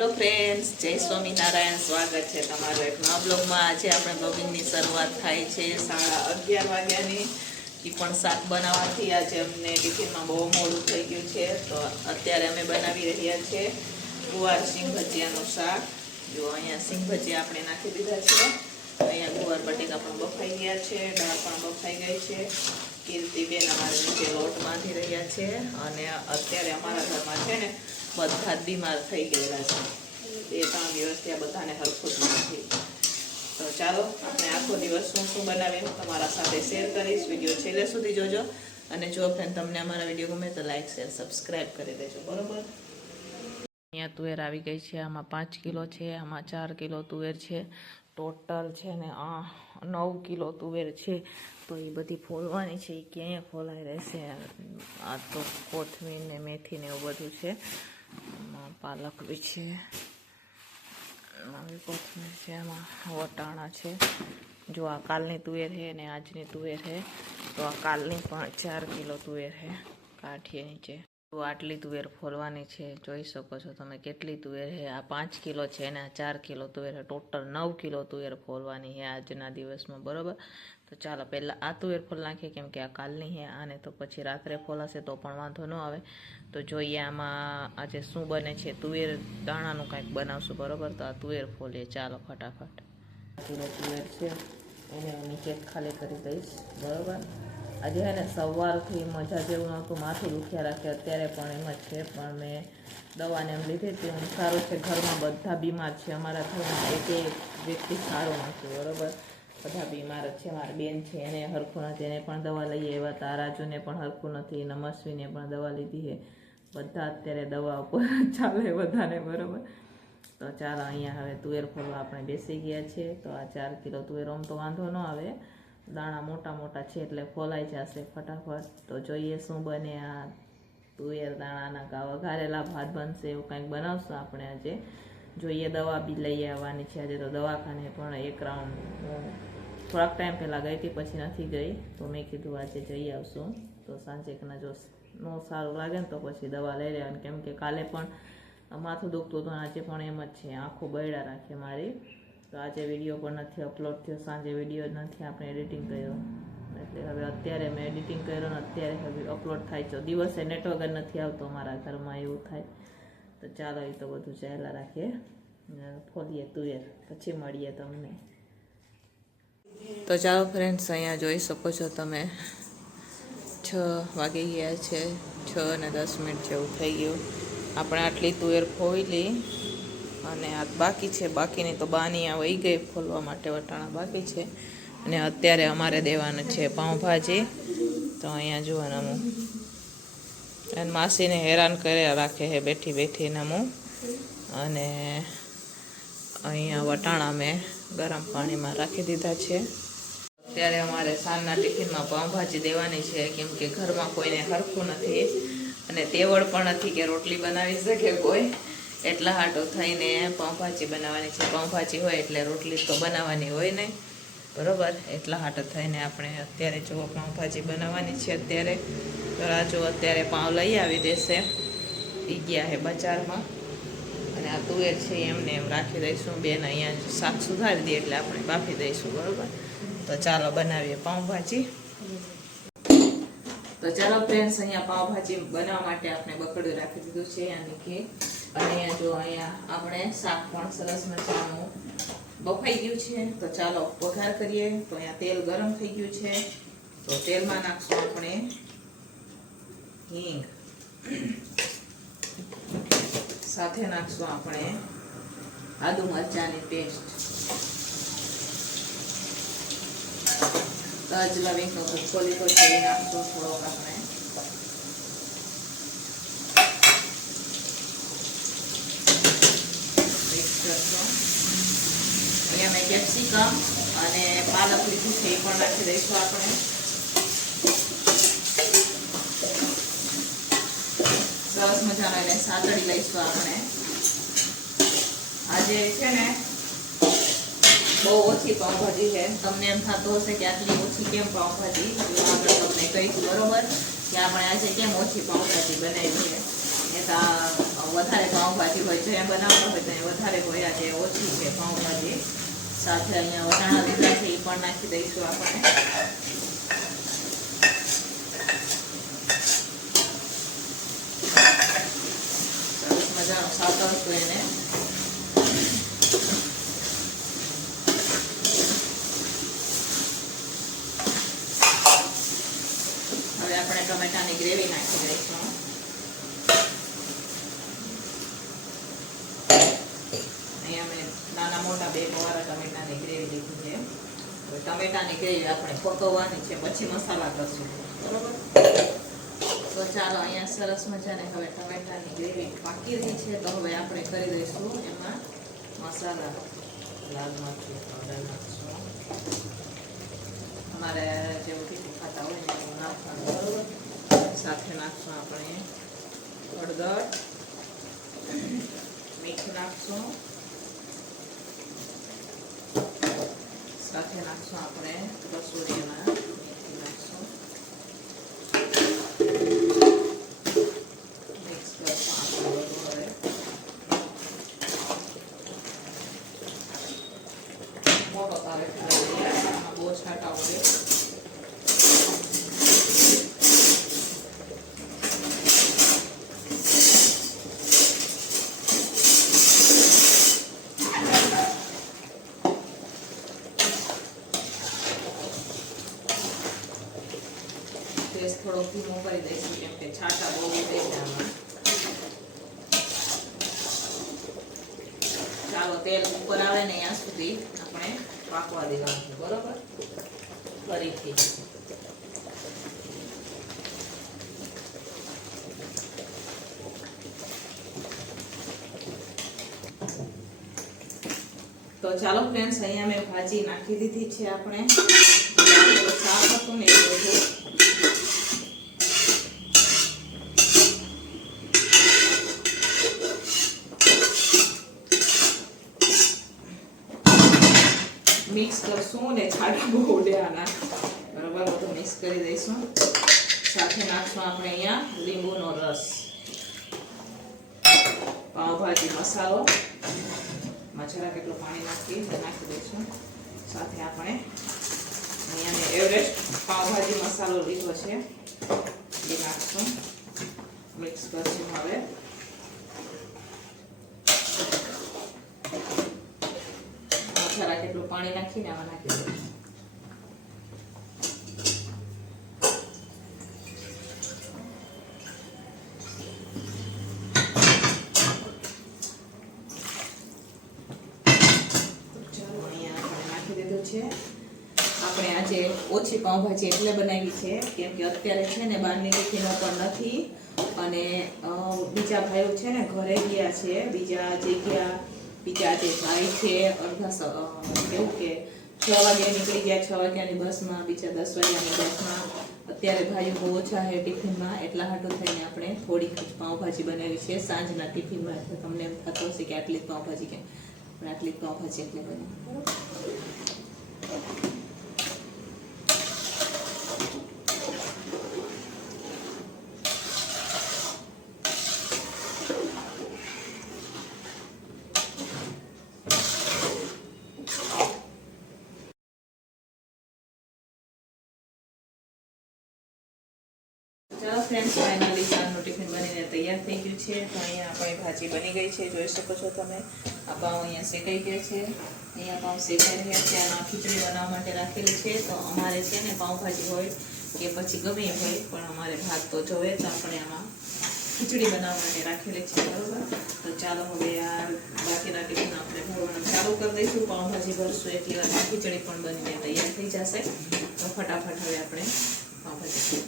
Hello friends, જય સ્વામિનારાયણ. સ્વાગત છે તમારું એક નવા બ્લોગમાં. આજે આપણે બ્લોગિંગની શરૂઆત થાય છે સાડા અગિયાર વાગ્યાની. એ પણ શાક બનાવવાથી આજે અમને ટિફિનમાં બહુ મોડું થઈ ગયું છે. તો અત્યારે અમે બનાવી રહ્યા છીએ ગુવાર સિંગ ભજીયાનું શાક. જો અહીંયા સિંગ ભજીયા આપણે નાખી દીધા છે. અહીંયા ગુવાર બટેકા પણ બફાઈ ગયા છે, દાળ પણ બફાઈ ગઈ છે. કીર્તિબેન અમારે નીચે લોટ બાંધી રહ્યા છે. અને અત્યારે અમારા ઘરમાં છે ને બધા બીમાર થઈ ગયેલા છે. એ ત્રણ દિવસથી આ બધાને હરખું જ નથી. તો ચાલો, આપણે આખો દિવસ શું શું બનાવીએ તમારા સાથે શેર કરીશ. વીડિયો છેલ્લે સુધી જોજો. અને જો ફ્રેન્ડ તમને અમારા વીડિયો ગમે તો લાઈક શેર સબસ્ક્રાઈબ કરી દેજો. બરાબર? અહીંયા તુવેર આવી ગઈ છે. આમાં પાંચ કિલો છે, આમાં ચાર કિલો તુવેર છે. ટોટલ છે ને નવ કિલો તુવેર છે. તો એ બધી ફોલવાની છે. એ ક્યાંય ફોલાઈ રહેશે? આ તો કોથમીર ને મેથી ને એવું બધું છે. પાલક બી છે નવી કોથમીર છે, એમાં વટાણા છે. જો આ કાલની તુવેર છે અને આજની તુવેર છે, તો આ કાલની પણ ચાર કિલો તુવેર છે કાઠીએ નીચે તો આટલી તુવેર ફોલવાની છે, જોઈ શકો છો તમે કેટલી તુવેર છે. આ પાંચ કિલો છે અને આ ચાર કિલો તુવેર ટોટલ નવ કિલો તુવેર ફોલવાની છે આજના દિવસમાં, બરોબર? તો ચાલો, પહેલાં આ તુવેર ફોલ નાખીએ, કેમ કે આ કાલની છે આને તો પછી રાત્રે ફોલાશે તો પણ વાંધો ન આવે. તો જોઈએ આમાં આજે શું બને છે, તુવેર દાણાનું કાંઈક બનાવશું, બરોબર? તો આ તુવેર ફોલીએ ચાલો ફટાફટ. તુવેર છે, એને નીચે ખાલી કરી દઈશ, બરોબર? આજે હે ને સવારથી મજા જેવું નહોતું, માથું દુખ્યા રાખે. અત્યારે પણ એમ જ છે, પણ મેં દવાને એમ લીધી હતી. હું સારું છે, ઘરમાં બધા બીમાર છે. અમારા ઘરમાં એક વ્યક્તિ સારું નથી, બરોબર? બધા બીમાર છે. મારી બેન છે, એને હરખું નથી. એને પણ દવા લઈએ એવા તારાજુને પણ હરખું નથી. નમસ્વીને પણ દવા લીધી છે. બધા અત્યારે દવા ઉપર ચાલે બધાને, બરાબર? તો ચાલો અહીંયા હવે તુવેર ફોલવા આપણે બેસી ગયા છે તો આ ચાર કિલો તુવેર, આમ તો વાંધો ન આવે. દાણા મોટા મોટા છે એટલે ફોલાઈ જશે ફટાફટ. તો જોઈએ શું બને આ તુવેર દાણાના કા વઘારેલા ભાત બનશે એવું કંઈક બનાવશું આપણે આજે. જોઈએ દવા બી લઈ આવવાની છે આજે તો દવાખાને પણ એક રાઉન્ડ. હું થોડાક ટાઈમ પહેલાં ગઈ હતી, પછી નથી ગઈ. તો મેં કીધું આજે જઈ આવશું. તો સાંજે કના જો નો સારું લાગે ને તો પછી દવા લઈ લેવાની. કેમ કે કાલે પણ માથું દુખતું હતું આજે પણ એમ જ છે. આંખો બળ્યા રાખે મારી. તો આજે વીડિયો પણ નથી અપલોડ થયો, સાંજે વીડિયો નથી આપણે એડિટિંગ કર્યો. એટલે હવે અત્યારે મેં એડિટિંગ કર્યો ને અત્યારે હવે અપલોડ થાય છે. દિવસે નેટવર્ક જ નથી આવતો મારા ઘરમાં, એવું થાય. તો ચાલો એ તો બધું ચાલ્યા રાખીએ. ફોલીએ તુવેર. પછી મળીએ તમને. તો ચાલો ફ્રેન્ડ્સ અહીંયા જોઈ શકો છો તમે. છ વાગી ગયા છે, છ ને દસ મિનિટ જેવું થઈ ગયું. આપણે આટલી તુવેર ફોઈલી અને આ બાકી છે. બાકીની તો બાની વહી ગઈ ખોલવા માટે, વટાણા બાકી છે. અને અત્યારે અમારે દેવાનું છે પાઉંભાજી. તો અહીંયા જુઓ નમું અને માસીને હેરાન કર્યા રાખે છે બેઠી બેઠી નમું અને અહીંયા વટાણા મેં ગરમ પાણીમાં રાખી દીધા છે. અત્યારે અમારે સાંજના ટિફિનમાં પાઉંભાજી દેવાની છે. કેમ કે ઘરમાં કોઈને હરખું નથી. અને તેવડ પણ નથી કે રોટલી બનાવી શકે કોઈ. એટલા હાટો થઈને પાઉંભાજી બનાવવાની છે. પાઉંભાજી હોય એટલે રોટલી તો બનાવવાની હોય નહીં બરોબર? એટલા હાટો થઈને આપણે અત્યારે જુઓ પાઉંભાજી બનાવવાની છે અત્યારે. તો રાજુ અત્યારે પાઉં લઈ આવી દેશે. એ ગયા છે બજારમાં. અને આ તુવેર છે એમને એમ રાખી દઈશું. બેન અહીંયા શાક સુધારી દે એટલે આપણે બાફી દઈશું. બરોબર? તો ચાલો બનાવીએ પાઉંભાજી. તો ચાલો ફ્રેન્ડ્સ અહીંયા પાઉંભાજી બનાવવા માટે આપણે બકડું રાખી દીધું છે. યાની કે અને જો અહીંયા આપણે શાક પણ સરસ મજાનું બફાઈ ગયું છે. તો ચાલો વઘાર કરીએ. તો અહીંયા તેલ ગરમ થઈ ગયું છે. તો તેલમાં નાખશું આપણે હિંગ. સાથે નાખશું આપણે આદુ મરચાંની પેસ્ટ. તજ લવિંગનો ભૂકો લીધો છે. એ નાખશું થોડોક આપણે. કરશું અહીંયા મેં કેપ્સિકમ અને પાલક લીધું છે એ પણ નાખી દઈશું આપણે. સરસ મજાનો એને સાતળી લઈશું આપણે. આજે છે ને, બહુ ઓછી પાઉંભાજી છે. તમને એમ થતું હશે કે આટલી ઓછી કેમ પાઉંભાજી? આપણે તમને કહીશું બરોબર, કે આપણે આજે કેમ ઓછી પાઉંભાજી બનાવી છે. એ વધારે પાઉંભાજી હોય, જે બનાવતા હોય તો વધારે હોય, આજે ઓછી છે પાઉંભાજી. સાથે અહીંયા વટાણા લીધા છે, એ પણ નાખી દઈશું આપણે. સરસ મજાનો સાતળશું એને. હવે આપણે ટમેટાની ગ્રેવી નાખી દઈશું અહીંયા મેં નાના મોટા બે પવારા ટમેટાની ગ્રેવી લીધી છે હવે ટમેટાની ગ્રેવી આપણે પકવવાની છે, પછી મસાલા કરશું. બરોબર? તો ચાલો, અહીંયા સરસ મજાને હવે ટમેટાની ગ્રેવી પાકી રહી છે, તો હવે આપણે કરી દઈશું એમાં મસાલા. લાલ મરચું પાવડર નાખશું અમારે જેવું તીખું ખાતા હોય ને એવું નાખવાનું, બરોબર? સાથે નાખશું આપણે હળદર. મીઠું નાખશું સાથે નાખશું આપણે કસૂરીમાં મીઠું નાખશું મિક્સ કરશું આપણે બધું હવે મોટો તાવે આમાં બહુ છાંટા હોય ગેસ થોડો ધીમો કરી દઈશું કેમ કે છાંટા બહુ ઉડે છે આમાં ચાલો તેલ ઉપર આવે ને ત્યાં સુધી આપણે પાકવા દેવાનું છે બરોબર ફરીથી તો ચાલો ફ્રેન્ડ્સ અહીંયા મેં ભાજી નાખી દીધી છે આપણે. થોડું શાક હતું ને મિક્સ કરશું ને છાટા બહુ ઉડ્યાના બરાબર બધું મિક્સ કરી દઈશું. સાથે નાખશું આપણે અહીંયા લીંબુનો રસ. પાવભાજી મસાલો. મસાલા કેટલું પાણી નાખી નાખી દઈશું. સાથે આપણે અહીંયા એવરેસ્ટ પાવભાજી મસાલો લીધો છે. એ નાખશું. મિક્સ કરશું હવે મસાલા કેટલું પાણી નાખીને આમાં નાખી દીધું છે. આપણે આજે ઓછી પાઉંભાજી એટલે બનાવી છે, કેમ કે અત્યારે છે ને બહારની ટિફિનો પણ નથી. અને બીજા ભાઈઓ છે ને ઘરે ગયા છે, બીજા જે ગયા બીજા જે ભાઈ છે, અડધા કેવું કે છ વાગે નીકળી ગયા, છ વાગ્યાની બસમાં, બીજા દસ વાગ્યાની બસમાં. અત્યારે ભાઈઓ બહુ ઓછા છે ટિફિનમાં, એટલા હાટું થઈને આપણે થોડીક પાઉંભાજી બનાવી છે. સાંજના ટિફિનમાં એટલે તમને એમ થતું હશે કે આટલી જ પાઉંભાજી કેમ? આટલી પાઉંભાજી એટલે બને. બરોબર ચાલો ફ્રેન્ડ્સ ફાઇનલી સાંજનું ટિફિન બનીને તૈયાર થઈ ગયું છે. તો અહીંયા આપણી ભાજી બની ગઈ છે. જોઈ શકો છો તમે. આ પાઉં અહીંયા શેકાઈ ગયા છે. અહીંયા પાઉં શેકાઈ ગયા છે. ખીચડી બનાવવા માટે રાખેલી છે. તો અમારે છે ને પાઉંભાજી હોય કે પછી ગમે હોય, પણ અમારે ભાત તો જોવે તો આપણે આમાં ખીચડી બનાવવા માટે રાખેલી છે, બરોબર? તો ચાલો હવે આ બાકીના ટિફિન આપણે ભરવાનું ચાલુ કરી દઈશું. પાઉંભાજી ભરશું એટલી વાર ખીચડી પણ બનીને તૈયાર થઈ જશે. તો ફટાફટ હવે આપણે પાઉંભાજી